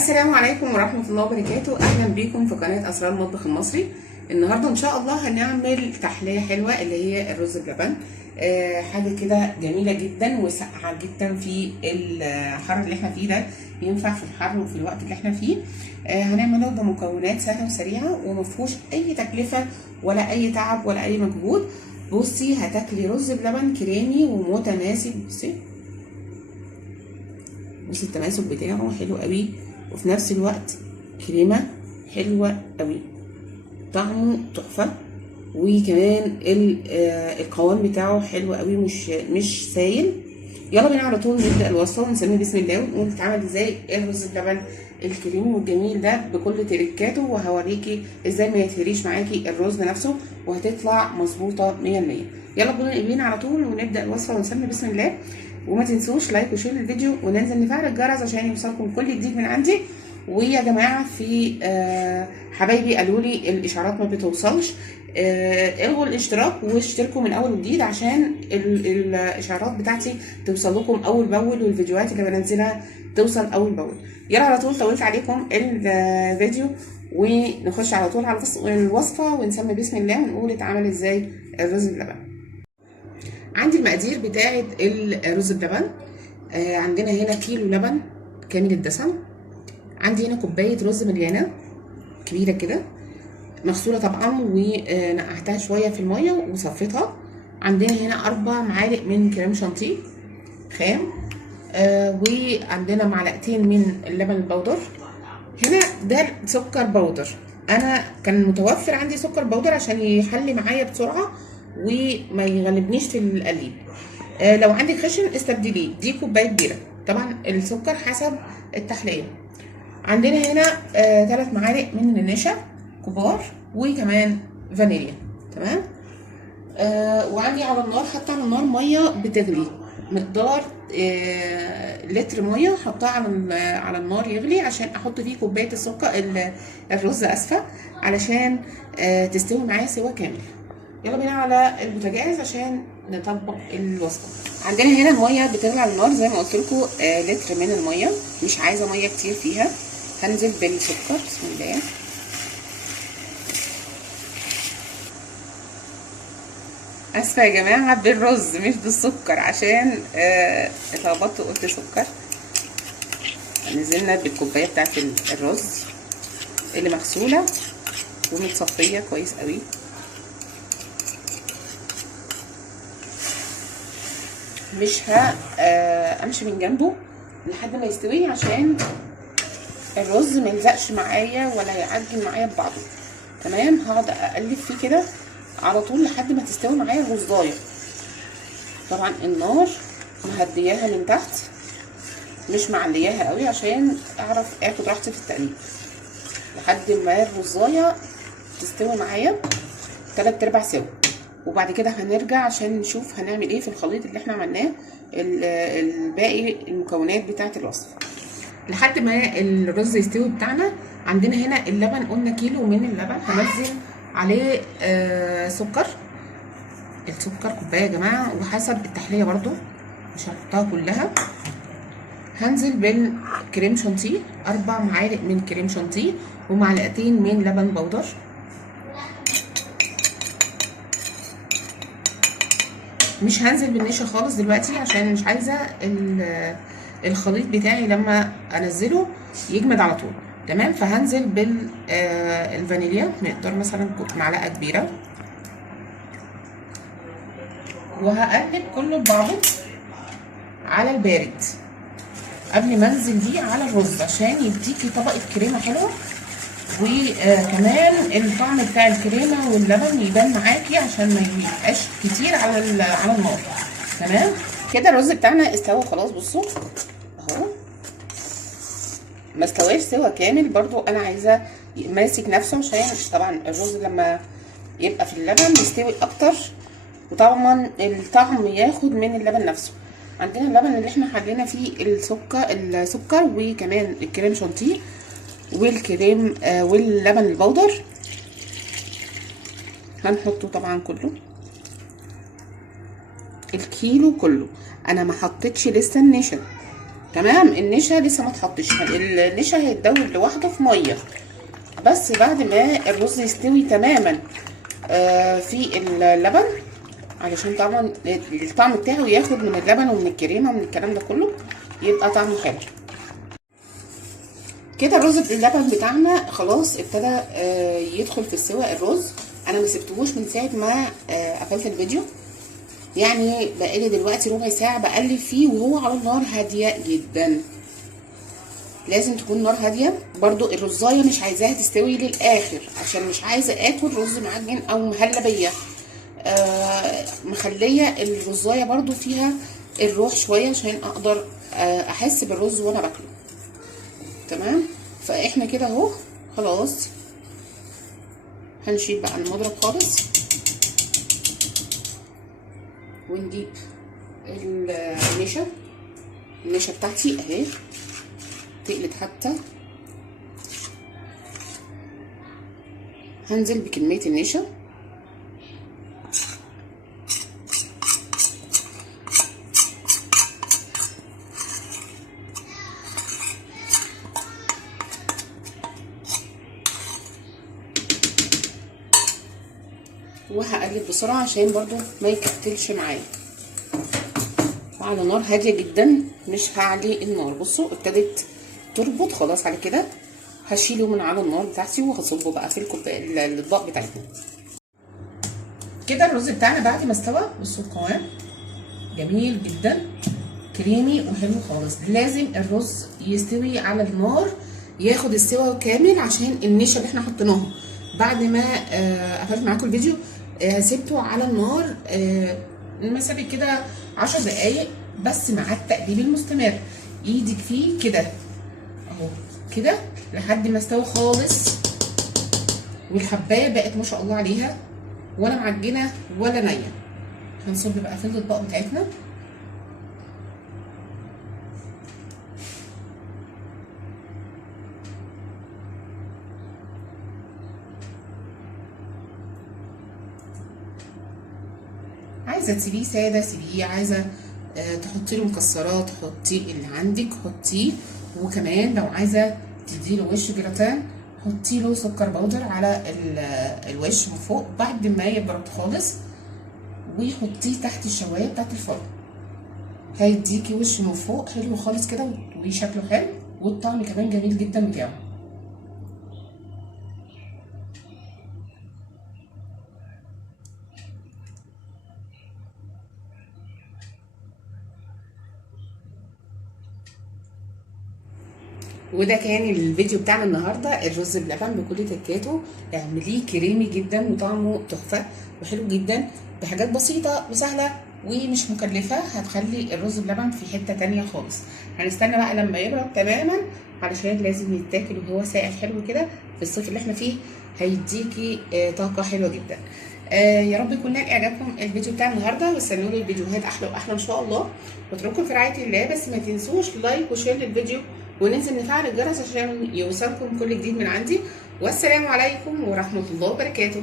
السلام عليكم ورحمة الله وبركاته. أهلا بيكم في قناة أسرار المطبخ المصري. النهاردة إن شاء الله هنعمل تحلية حلوة اللي هي الرز بلبن. حاجة كده جميلة جدا وساقعة جدا في الحر اللي احنا فيه ده، ينفع في الحر وفي الوقت اللي احنا فيه. هنعمله بمكونات سهلة وسريعة ومفهوش أي تكلفة ولا أي تعب ولا أي مجهود. بصي هتاكلي رز بلبن كريمي ومتماسك. بصي التماسك بتاعه حلو قوي، وفي نفس الوقت كريمه حلوه قوي، طعمه تحفه، وكمان القوام بتاعه حلو قوي، مش سايل. يلا بينا على طول نبدا الوصفه ونسمي بسم الله ونقول تتعمل ازاي الرز بلبن الكريمي والجميل ده بكل تركاته، وهوريكي ازاي ما يتهريش معاكي الرز نفسه وهتطلع مظبوطه 100%. يلا بينا على طول ونبدا الوصفه ونسمي بسم الله. وما تنسوش لايك وشير للفيديو وننزل نفعل الجرس عشان يوصلكم كل جديد من عندي. ويا جماعه في حبايبي قالوا لي الاشعارات ما بتوصلش، الغوا الاشتراك واشتركوا من اول وجديد عشان الاشعارات بتاعتي توصل لكم اول باول، والفيديوهات اللي بنزلها توصل اول باول. يلا على طول، طولت عليكم الفيديو ونخش على طول على الوصفه ونسمي بسم الله ونقول اتعمل ازاي الرز بلبن. عندي المقادير بتاعه الرز بلبن. عندنا هنا كيلو لبن كامل الدسم، عندي هنا كوبايه رز مليانه كبيره كده مغسوله طبعا ونقعتها شويه في الميه وصفيتها. عندنا هنا 4 معالق من كريم شانتيه خام، وعندنا معلقتين من اللبن البودر. هنا ده سكر بودر، انا كان متوفر عندي سكر بودر عشان يحلي معايا بسرعه وما يغلبنيش في القليب. لو عندك خشن استبدليه، دي كوبايه كبيره، طبعا السكر حسب التحليه. عندنا هنا 3 معالق من النشا كبار، وكمان فانيليا. تمام. وعندي على النار، حتى على النار ميه بتغلي، مقدار لتر ميه حطها على النار يغلي عشان احط فيه كوبايه السكر الرز اسفه علشان تستوي معايا سوا كامل. يلا بينا على البوتاجاز عشان نطبق الوصفه. عندنا هنا الميه بتغلي على النار زي ما قلت لكم، لتر من الميه، مش عايزه ميه كتير فيها. هنزل بالسكر بسم الله. اسفه يا جماعه، بالرز مش بالسكر عشان اتلخبطت وقلت سكر. نزلنا بالكوبايه بتاعت الرز اللي مغسوله ومتصفيه كويس قوي. مش امشي من جنبه لحد ما يستوي عشان الرز ما يلزقش معايا ولا يعجن معايا ببعضه. تمام. هقعد اقلب فيه كده على طول لحد ما تستوي معايا الرزايه. طبعا النار مهدياها من تحت، مش معلياها قوي عشان اعرف اخد راحتي في التقليب لحد ما الرزايه تستوي معايا 3/4 سوا. وبعد كده هنرجع عشان نشوف هنعمل ايه في الخليط اللي احنا عملناه، الباقي المكونات بتاعه الوصفه لحد ما الرز يستوي بتاعنا. عندنا هنا اللبن، قلنا كيلو من اللبن، هنزل عليه سكر. السكر كوبايه يا جماعه، وحسب التحليه برضو مش هحطها كلها. هنزل بالكريم شانتيه، 4 معالق من كريم شانتيه ومعلقتين من لبن بودر. مش هنزل بالنشا خالص دلوقتي عشان مش عايزه الخليط بتاعي لما انزله يجمد على طول. تمام. فهنزل بالفانيليا مقدار مثلا معلقه كبيره، وهقلب كله ببعضه على البارد قبل ما انزل بيه على الرز عشان يديكي طبقه كريمه حلوه، وكمان الطعم بتاع الكريمه واللبن يبان معاكي عشان ما يبقاش كتير على النار. تمام كده. الرز بتاعنا استوى خلاص. بصوا اهو، ما استواش سوا كامل برضو، انا عايزه ماسك نفسه عشان طبعا الرز لما يبقى في اللبن يستوي اكتر، وطبعا الطعم ياخد من اللبن نفسه. عندنا اللبن اللي احنا حلينا فيه السكر وكمان الكريم شانتيه والكريم واللبن البودر، هنحطه طبعا كله، الكيلو كله. انا ما حطيتش لسه النشا، تمام. النشا لسه ما اتحطش، النشا هيتدوب لوحده في ميه بس بعد ما الرز يستوي تماما في اللبن، علشان طبعا الطعم بتاعه ياخد من اللبن ومن الكريمه ومن الكلام ده كله، يبقى طعمه حلو كده. الرز باللبن بتاعنا خلاص ابتدى يدخل في السوا. الرز انا ما سبتهوش من ساعه ما قفلت الفيديو، يعني بقالي دلوقتي ربع ساعه بقلب فيه وهو على نار هاديه جدا. لازم تكون نار هاديه. برضو الرزايه مش عايزاها تستوي للاخر عشان مش عايزه اكل رز معجن او مهلبيه. مخليه الرزايه برضو فيها الروح شويه عشان اقدر احس بالرز وانا باكله. تمام. فاحنا كده اهو خلاص هنشيل بقى المضرب خالص ونجيب النشا بتاعتي اهي تقلت. حتى هنزل بكمية النشا وهقلب بسرعة عشان برضو ما يكتلش معايا، وعلى نار هادية جدا مش هعلي النار. بصوا ابتدت تربط خلاص. على كده هشيله من على النار بتاعتي وهصبه بقى في الاطباق بتاعتنا. كده الرز بتاعنا بعد ما استوى بصوا القوام جميل جدا كريمي وحلو خالص. لازم الرز يستوي على النار ياخد السوا كامل عشان النشا اللي احنا حطيناها بعد ما قفلت معاكم الفيديو سبته على النار مثلا كده 10 دقايق بس مع التقليب المستمر. ايدك فيه كده اهو كده لحد ما استوى خالص، والحبايه بقت ما شاء الله عليها ولا معجنه ولا نيه. هنصب بقى في الاطباق بتاعتنا. عايزه تسيبيه ساده سيبيه، عايزه تحطي له مكسرات حطي اللي عندك حطيه، وكمان لو عايزه تديله وش جراتان حطي له سكر بودر على الوش من فوق بعد ما يبرد خالص، وحطيه تحت الشوايه بتاعت الفرن. هيديكي وش من فوق حلو خالص كده وشكله حلو والطعم كمان جميل جدا بتاعه. وده كان الفيديو بتاعنا النهارده، الرز بلبن بكل تكاته. اعمليه كريمي جدا وطعمه تحفه وحلو جدا بحاجات بسيطه وسهله ومش مكلفه، هتخلي الرز بلبن في حته تانية خالص. هنستنى بقى لما يبرد تماما علشان لازم يتاكل وهو ساقع حلو كده في الصيف اللي احنا فيه، هيديكي طاقه حلوه جدا. يا رب يكون نال اعجابكم الفيديو بتاع النهارده، واستنوا لي الفيديوهات احلى واحلى ان شاء الله. واترككم في رعايه الله، بس ما تنسوش لايك وشير للفيديو وننزل نفعل الجرس عشان يوصلكم كل جديد من عندي. والسلام عليكم ورحمه الله وبركاته.